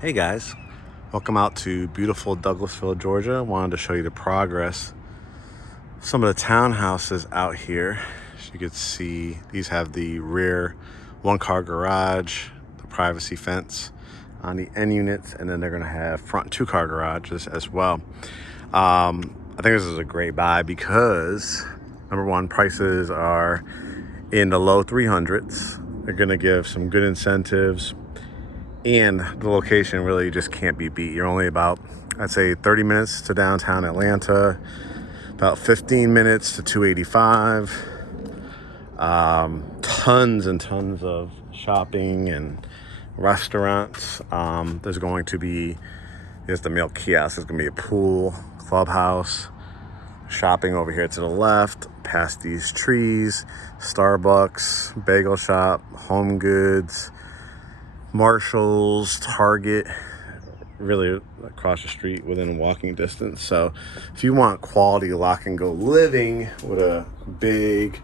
Hey guys, welcome out to beautiful Douglasville, Georgia. I wanted to show you the progress of some of the townhouses out here. As you can see, these have the rear one-car garage, the privacy fence on the end units, and then they're going to have front two-car garages as well. I think this is a great buy because, number one, prices are in the low 300s. They're going to give some good incentives. And the location really just can't be beat. You're only about, I'd say, 30 minutes to downtown Atlanta, about 15 minutes to 285. Tons and tons of shopping and restaurants. There's the milk kiosk. There's going to be a pool, clubhouse, shopping over here to the left, past these trees, Starbucks, bagel shop, Home Goods, Marshall's, Target, really across the street within walking distance. So if you want quality lock and go living with a big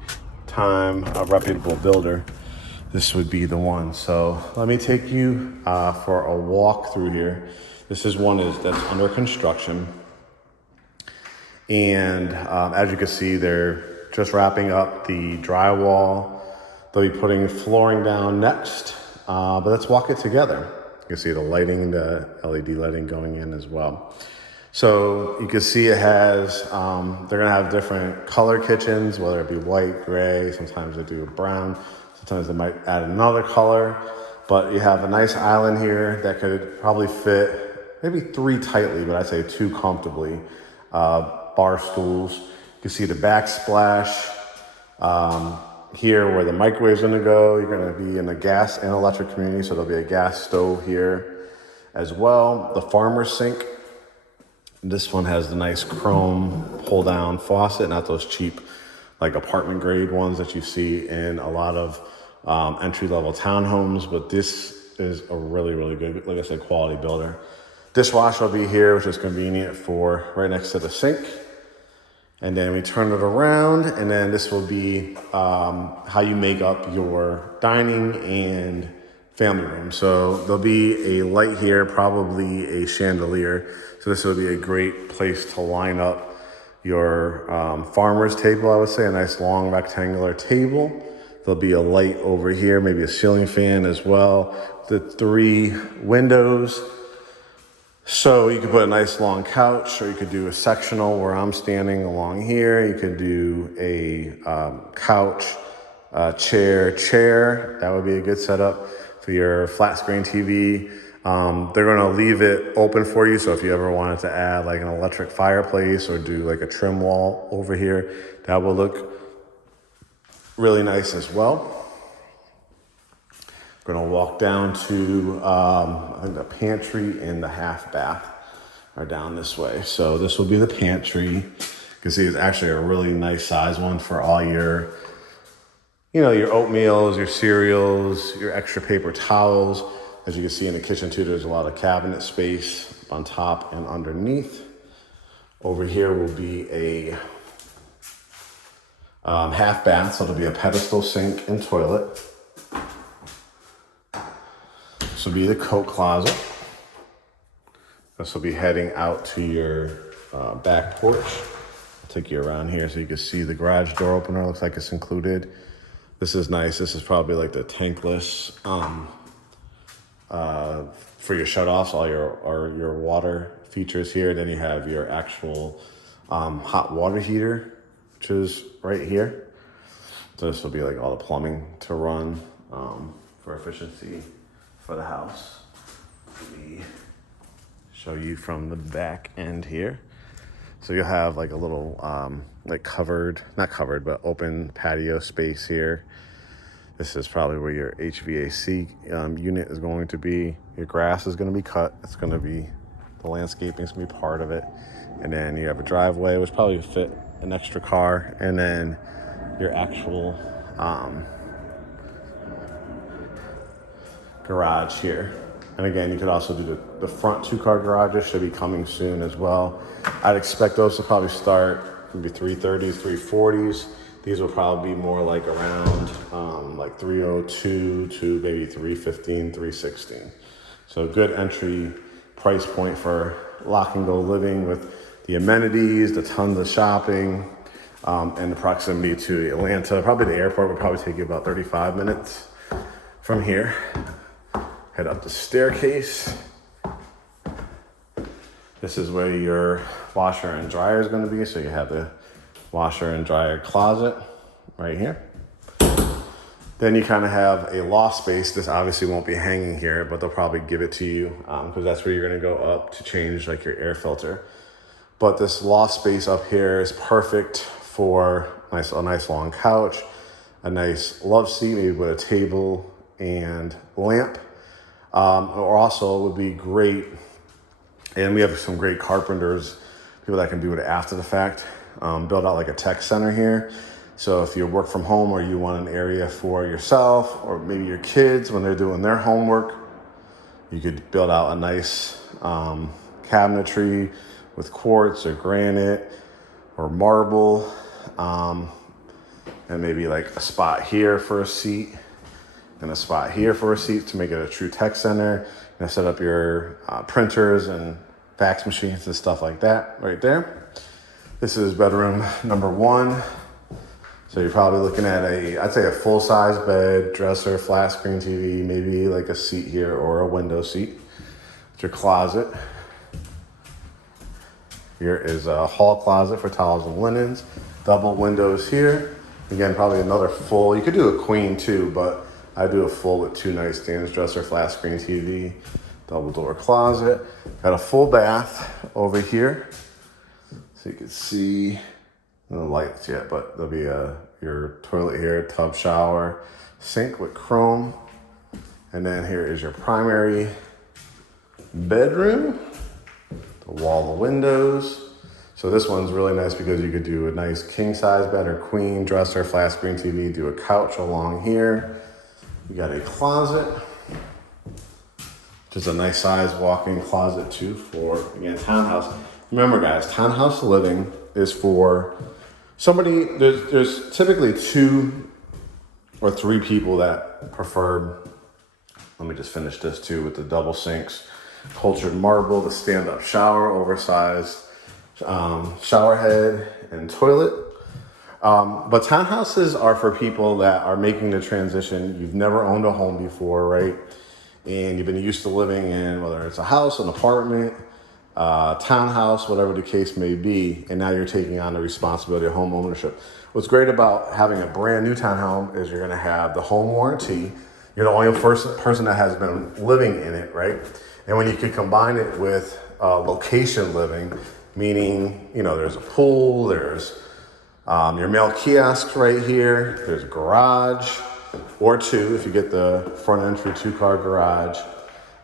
time reputable builder, this would be the one. So let me take you for a walk through here. This is one that's under construction, and as you can see, they're just wrapping up the drywall. They'll be putting flooring down next. But let's walk it together. You can see the lighting, the LED lighting going in as well. So you can see it has, they're gonna have different color kitchens, whether it be white, gray, sometimes they do a brown, sometimes they might add another color. But you have a nice island here that could probably fit maybe 3 tightly, but I'd say 2 comfortably. Bar stools. You can see the backsplash. Here where the microwave's gonna go, you're gonna be in a gas and electric community, so there'll be a gas stove here as well. The farmer's sink. This one has the nice chrome pull down faucet, not those cheap like apartment grade ones that you see in a lot of entry level townhomes, but this is a really, really good, like I said, quality builder. Dishwasher will be here, which is convenient for right next to the sink. And then we turn it around, and then this will be how you make up your dining and family room. So there'll be a light here, probably a chandelier. So this will be a great place to line up your farmer's table, I would say, a nice long rectangular table. There'll be a light over here, maybe a ceiling fan as well. The 3 windows. So you could put a nice long couch, or you could do a sectional where I'm standing along here. You could do a couch, chair. That would be a good setup for your flat screen TV. They're gonna leave it open for you, so if you ever wanted to add like an electric fireplace or do like a trim wall over here, that will look really nice as well. We're gonna walk down to, I think the pantry and the half bath are down this way. So this will be the pantry. You can see it's actually a really nice size one for all your, your oatmeals, your cereals, your extra paper towels. As you can see in the kitchen too, there's a lot of cabinet space on top and underneath. Over here will be a half bath, so it'll be a pedestal sink and toilet. This will be the coat closet. This will be heading out to your back porch. I'll take you around here so you can see the garage door opener. Looks like it's included. This is nice. This is probably like the tankless for your shutoffs, all your water features here. Then you have your actual hot water heater, which is right here. So this will be like all the plumbing to run for efficiency for the house. Let me show you from the back end here. So you'll have like a little like not covered, but open patio space here. This is probably where your HVAC unit is going to be. Your grass is going to be cut. It's going to be, the landscaping is going to be part of it. And then you have a driveway, which probably would fit an extra car. And then your actual garage here. And again, you could also do the front 2-car garages, should be coming soon as well. I'd expect those to probably start maybe 330s, 340s. These will probably be more like around like 302 to maybe 315, 316. So good entry price point for lock and go living with the amenities, the tons of shopping, and the proximity to Atlanta. Probably the airport would probably take you about 35 minutes from here. Head up the staircase. This is where your washer and dryer is going to be. So you have the washer and dryer closet right here. Then you kind of have a loft space. This obviously won't be hanging here, but they'll probably give it to you because that's where you're going to go up to change like your air filter. But this loft space up here is perfect for a nice long couch, a nice love seat, maybe with a table and lamp. Or also would be great, and we have some great carpenters, people that can do it after the fact, build out like a tech center here. So if you work from home or you want an area for yourself or maybe your kids when they're doing their homework, you could build out a nice cabinetry with quartz or granite or marble, and maybe like a spot here for a seat and a spot here for a seat to make it a true tech center. You know, set up your printers and fax machines and stuff like that right there. This is bedroom number 1. So you're probably looking at I'd say a full-size bed, dresser, flat screen TV, maybe like a seat here or a window seat. It's your closet. Here is a hall closet for towels and linens. Double windows here. Again, probably another full. You could do a queen too, but I do a full with 2 nightstands, dresser, flat screen TV, double door closet. Got a full bath over here. So you can see no lights yet, but there'll be your toilet here, tub, shower, sink with chrome. And then here is your primary bedroom, the wall, the windows. So this one's really nice because you could do a nice king size bed or queen, dresser, flat screen TV, do a couch along here. You got a closet, which is a nice size walk-in closet too for, again, townhouse. Remember guys, townhouse living is for somebody, there's typically 2 or 3 people that prefer, let me just finish this too with the double sinks, cultured marble, the stand-up shower, oversized shower head and toilet. But townhouses are for people that are making the transition. You've never owned a home before, right? And you've been used to living in, whether it's a house, an apartment, townhouse, whatever the case may be, and now you're taking on the responsibility of home ownership. What's great about having a brand new townhome is you're going to have the home warranty. You're the only person that has been living in it, right? And when you can combine it with location living, meaning, you know, there's a pool, there's your mail kiosk right here, there's a garage or 2 if you get the front entry 2-car garage.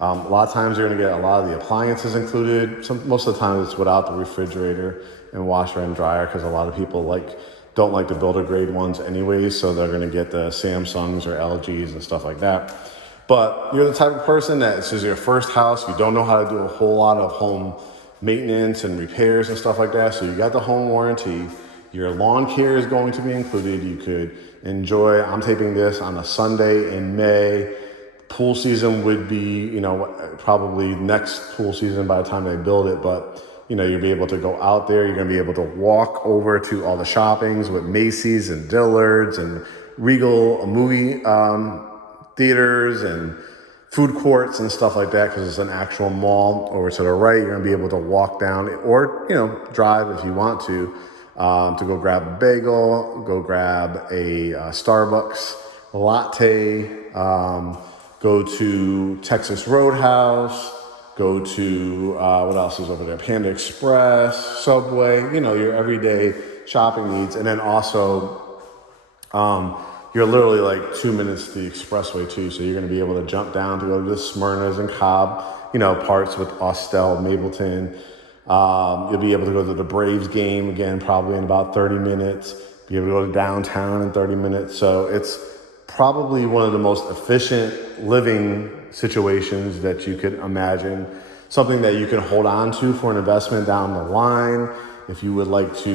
A lot of times you're going to get a lot of the appliances included. Most of the time it's without the refrigerator and washer and dryer because a lot of people don't like the builder grade ones anyways, so they're going to get the Samsungs or LGs and stuff like that. But you're the type of person that this is your first house, you don't know how to do a whole lot of home maintenance and repairs and stuff like that, so you got the home warranty. Your lawn care is going to be included. You could enjoy, I'm taping this on a Sunday in May. Pool season would be, you know, probably next pool season by the time they build it, but you know, you'll be able to go out there. You're going to be able to walk over to all the shoppings with Macy's and Dillard's and Regal movie theaters and food courts and stuff like that because it's an actual mall. Over to the right, you're going to be able to walk down or, you know, drive if you want to go grab a bagel, go grab a Starbucks latte, go to Texas Roadhouse, go to, what else is over there? Panda Express, Subway, you know, your everyday shopping needs. And then also, you're literally like 2 minutes to the expressway too. So you're going to be able to jump down to go to the Smyrna's and Cobb, you know, parts with Austell, Mableton. You'll be able to go to the Braves game again, probably in about 30 minutes, be able to go to downtown in 30 minutes. So it's probably one of the most efficient living situations that you could imagine, something that you can hold on to for an investment down the line. If you would like to,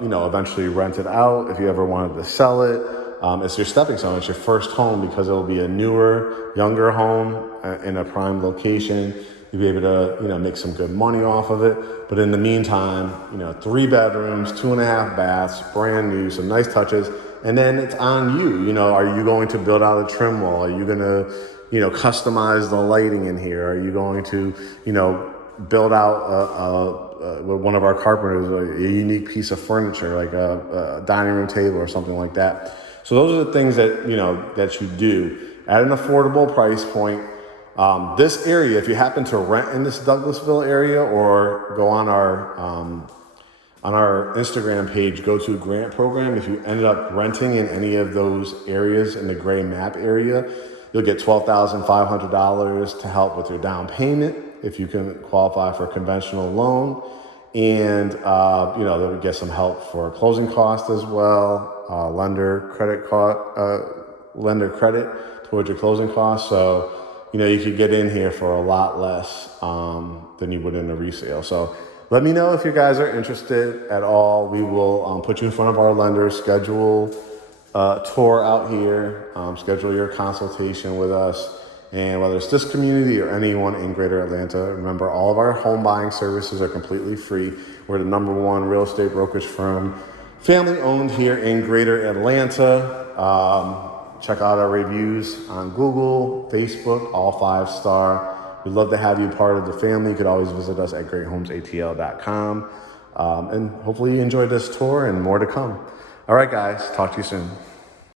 you know, eventually rent it out, if you ever wanted to sell it, it's your stepping stone. It's your first home because it'll be a newer, younger home in a prime location. You'll be able to, make some good money off of it. But in the meantime, 3 bedrooms, 2.5 baths, brand new, some nice touches. And then it's on you. Are you going to build out a trim wall? Are you going to, customize the lighting in here? Are you going to, build out with one of our carpenters a unique piece of furniture, like a dining room table or something like that? So those are the things that, that you do at an affordable price point. This area, if you happen to rent in this Douglasville area or go on our Instagram page, go to grant program. If you ended up renting in any of those areas in the gray map area, you'll get $12,500 to help with your down payment if you can qualify for a conventional loan. And, they'll get some help for closing costs as well, lender credit towards your closing costs. So, you could get in here for a lot less than you would in a resale. So let me know if you guys are interested at all. We will put you in front of our lenders, schedule a tour out here, schedule your consultation with us. And whether it's this community or anyone in Greater Atlanta, remember all of our home buying services are completely free. We're the #1 real estate brokerage firm, family owned here in Greater Atlanta. Check out our reviews on Google, Facebook, all 5-star. We'd love to have you part of the family. You could always visit us at GreatHomesATL.com. And hopefully you enjoyed this tour and more to come. All right, guys, talk to you soon.